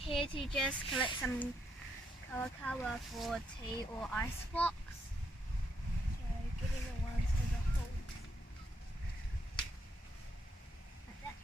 here to just collect some kawakawa for tea or ice blocks. So giving the ones with the holes. Like that.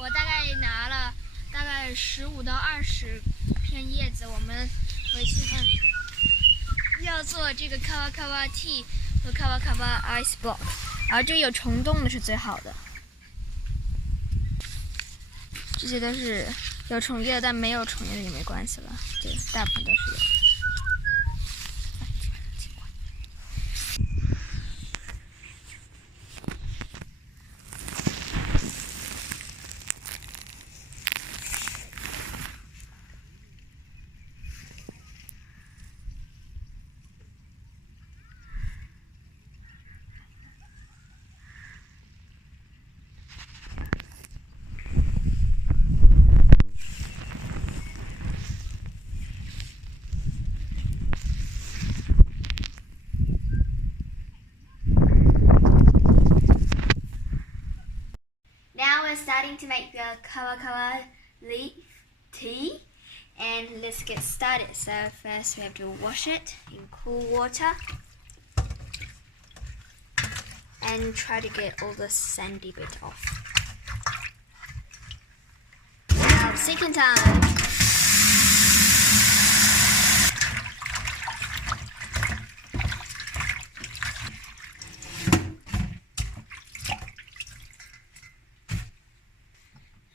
我大概拿了大概15到20片叶子，我们回去看要做这个 kawakawa tea 和 kawakawa ice block， 然后这个有虫洞的是最好的。这些都是有虫叶的，但没有虫叶的也没关系了，对，大部分都是有。Now we're starting to make the kawakawa leaf tea, and let's get started. So first we have to wash it in cool water and try to get all the sandy bit off. Now second time.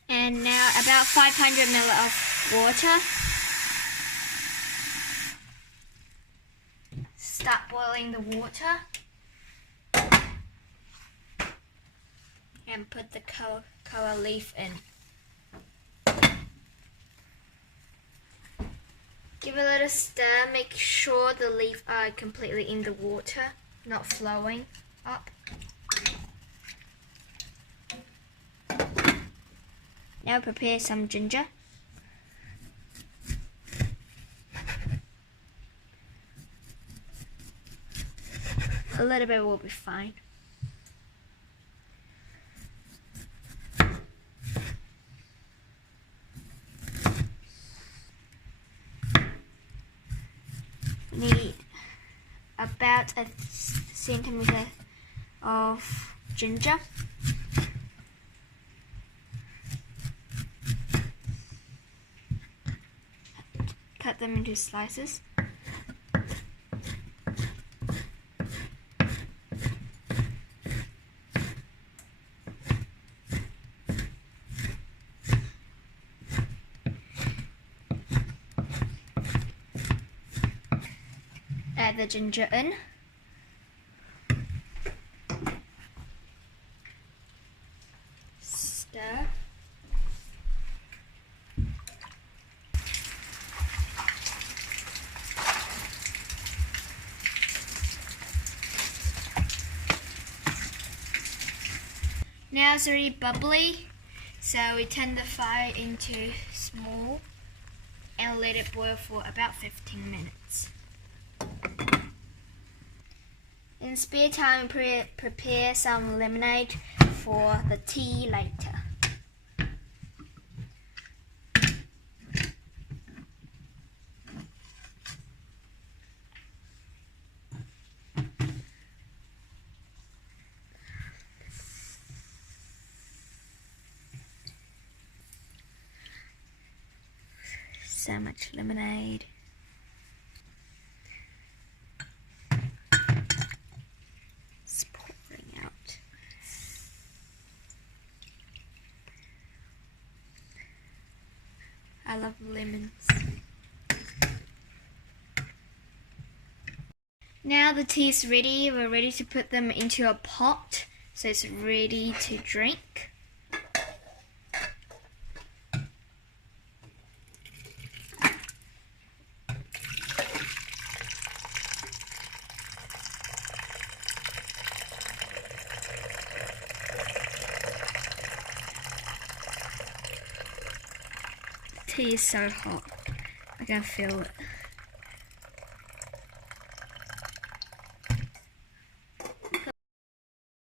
And now about 500 ml of water. Start boiling the water. And put the kawakawa leaf in. Give a little stir, make sure the leaves are completely in the water, not flowing up. Now prepare some ginger. A little bit will be fine. Need about a centimeter of ginger. Cut them into slices. Add the ginger in. Stir. Now it's already bubbly, so we turn the fire into small and let it boil for about 15 minutes. In spare time, prepare some lemonade for the tea later. So much lemonade. It's pouring out. I love lemons. Now the tea is ready. We're ready to put them into a pot, so it's ready to drink. tea is so hot. I can feel it.